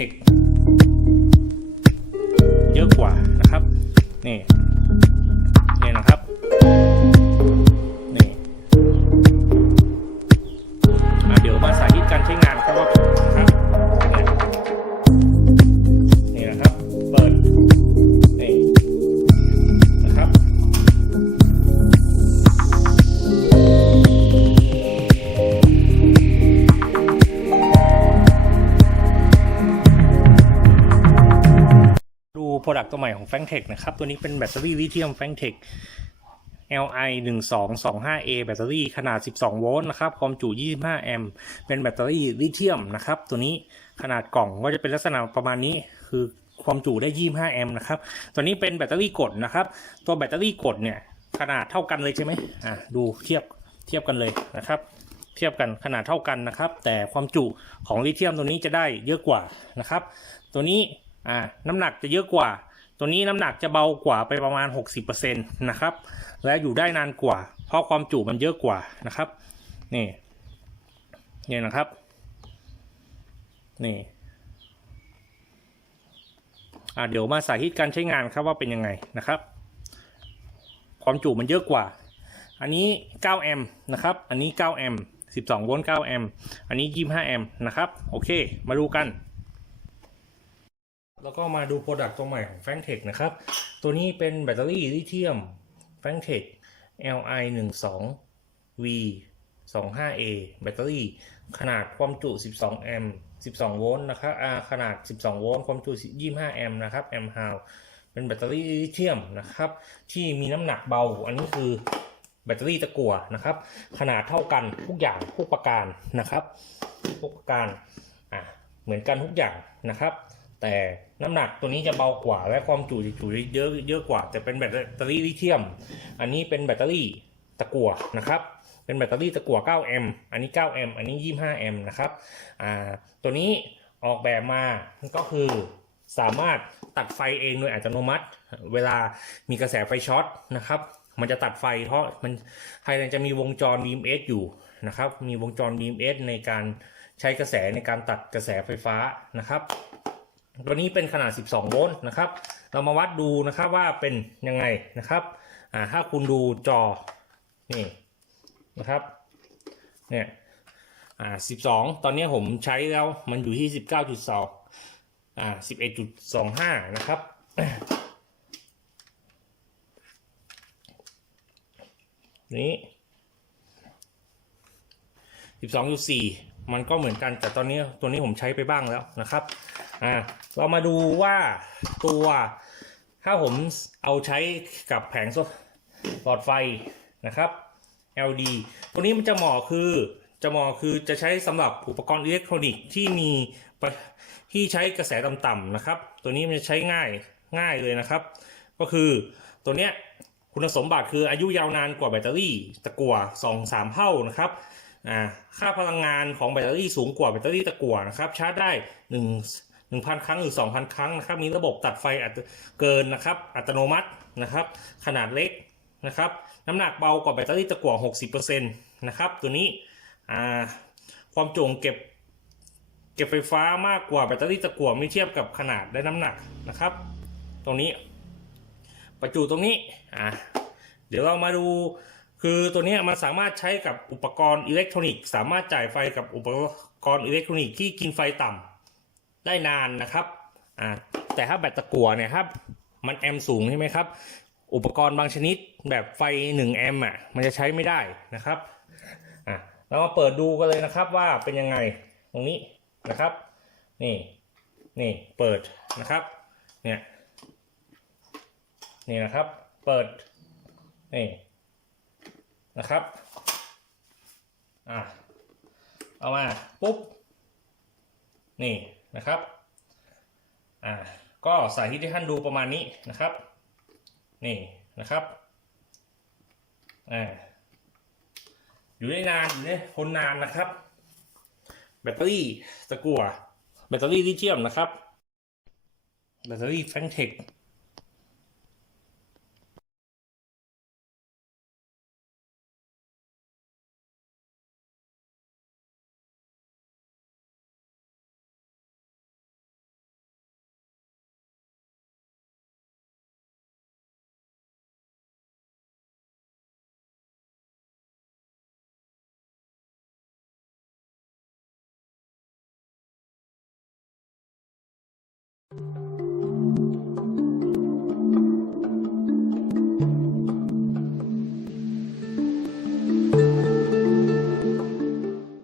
ทคเยอะกว่านะครับนี่นี่ ดูโปรดักต์ตัวใหม่ของ f a n g t e c h นะครับ ตัวนี้เป็นแบตเตอรี่ลิเธียม f a n g t e c h Li 1 2 2 5 A แบตเตอรี่ขนาด 12 โวลต์นะครับความจุ 25 แอมป์เป็นแบตเตอรี่ลิเธียมนะครับ ตัวนี้ขนาดกล่องก็จะเป็นลักษณะประมาณนี้ คือความจุได้ 25 แอมป์นะครับ ตัวนี้เป็นแบตเตอรี่กดนะครับ ตัวแบตเตอรี่กดเนี่ยขนาดเท่ากันเลยใช่ไหมอะดูเทียบเทียบกันเลยนะครับ เทียบกันขนาดเท่ากันนะครับ แต่ความจุของลิเธียมตัวนี้จะได้เยอะกว่านะครับ ตัวนี้อ่าน้ำหนักจะเยอะกว่า ตัวนี้น้ำหนักจะเบากว่าไปประมาณ 60%นะครับ และอยู่ได้นานกว่า เพราะความจุมันเยอะกว่านะครับ นี่นี่นะครับ นี่อ่าเดี๋ยวมาสาธิตการใช้งานครับว่าเป็นยังไงนะครับ ความจุมันเยอะกว่า อันนี้ 9 แอมป์นะครับ อันนี้ 9 แอมป์ 12 โวลต์ 9 แอมป์ อันนี้ 25 แอมป์นะครับ โอเค มาดูกัน แล้วก็มาดูโปรดักต์ตัวใหม่ของ f a n g t e c h นะครับ ตัวนี้เป็นแบตเตอรี่ลิเธียม f a n g t e c h Li 1 2 V 2 5 A แบตเตอรี่ ขนาดความจุ 12 แอมป์ 12 โวลต์นะครับอ่าขนาด 12 โวลต์ ความจุ 25 แอมป์นะครับ แอมป์ฮาวเป็นแบตเตอรี่ลิเธียมนะครับ ที่มีน้ำหนักเบา อันนี้คือแบตเตอรี่ตะกั่วนะครับ ขนาดเท่ากันทุกอย่างทุกประการนะครับทุกประการอะเหมือนกันทุกอย่างนะครับ แต่น้ำหนักตัวนี้จะเบากว่า และความจุจะจุเยอะเยอะกว่า แต่เป็นแบตเตอรี่ลิเธียม อันนี้เป็นแบตเตอรี่ตะกั่วนะครับเป็นแบตเตอรี่ตะกั่ว9แอมป์อันนี้9แอมป์อันนี้25แอมป์นะครับอ่าตัวนี้ออกแบบมาก็คือสามารถตัดไฟเองโดยอัตโนมัติ เวลามีกระแสไฟช็อตนะครับมันจะตัดไฟเพราะมันภายในจะมีวงจร BMS อยู่นะครับ มีวงจร BMS ในการใช้กระแสในการตัดกระแสไฟฟ้านะครับ ตัวนี้เป็นขนาด 12 โวลต์นะครับ เรามาวัดดูนะครับว่าเป็นยังไงนะครับอ่าถ้าคุณดูจอ นี่นะครับ เนี่ย อ่า 12 ตอนนี้ผมใช้แล้วมันอยู่ที่ 19.2 อ่า 11.25 นะครับ นี้ 12.4 มันก็เหมือนกัน แต่ตอนนี้ตัวนี้ผมใช้ไปบ้างแล้วนะครับ อ่าเรามาดูว่าตัวถ้าผมเอาใช้กับแผงโซหลอดไฟนะครับ LD ตัวนี้มันจะเหมาะคือจะเหมาะคือจะใช้สำหรับอุปกรณ์อิเล็กทรอนิกส์ที่มีที่ใช้กระแสต่ำๆนะครับ ตัวนี้มันจะใช้ง่ายง่ายเลยนะครับ ก็คือตัวเนี้ยคุณสมบัติคืออายุยาวนานกว่าแบตเตอรี่ตะกั่ว2 3 เท่านะครับค่าพลังงานของแบตเตอรี่สูงกว่าแบตเตอรี่ตะกั่วนะครับชาร์จได้ 1 1,000 ครั้งหรือ 2,000 ครั้งนะครับ มีระบบตัดไฟอัตเกินนะครับ อัตโนมัตินะครับ ขนาดเล็กนะครับ น้ำหนักเบากว่าแบตเตอรี่ตะกั่ว60%นะครับ ตัวนี้ความจุเก็บเก็บไฟฟ้ามากกว่าแบตเตอรี่ตะกั่วไม่เทียบกับขนาดและน้ำหนักนะครับ ตรงนี้ประจุตรงนี้อะเดี๋ยวเรามาดูคือตัวนี้มันสามารถใช้กับอุปกรณ์อิเล็กทรอนิกส์สามารถจ่ายไฟกับอุปกรณ์อิเล็กทรอนิกส์ที่กินไฟต่ำ ได้นานนะครับอ่าแต่ถ้าแบตตะกั่วเนี่ยครับมันแอมสูงใช่ไหมครับ อุปกรณ์บางชนิดแบบไฟ 1 แอมอะมันจะใช้ไม่ได้นะครับอะเรามาเปิดดูกันเลยนะครับว่าเป็นยังไงตรงนี้นะครับนี่นี่เปิดนะครับเนี่ยนี่นะครับเปิดนี่นะครับอะเอามาปุ๊บนี่ นะครับอ่าก็สาธิตให้ท่านดูประมาณนี้นะครับนี่นะครับอ่าอยู่ได้นานอยู่ได้ทนนานนะครับ แบตเตอรี่ตะกั่วแบตเตอรี่ลิเธียมนะครับแบตเตอรี่แฟงเทค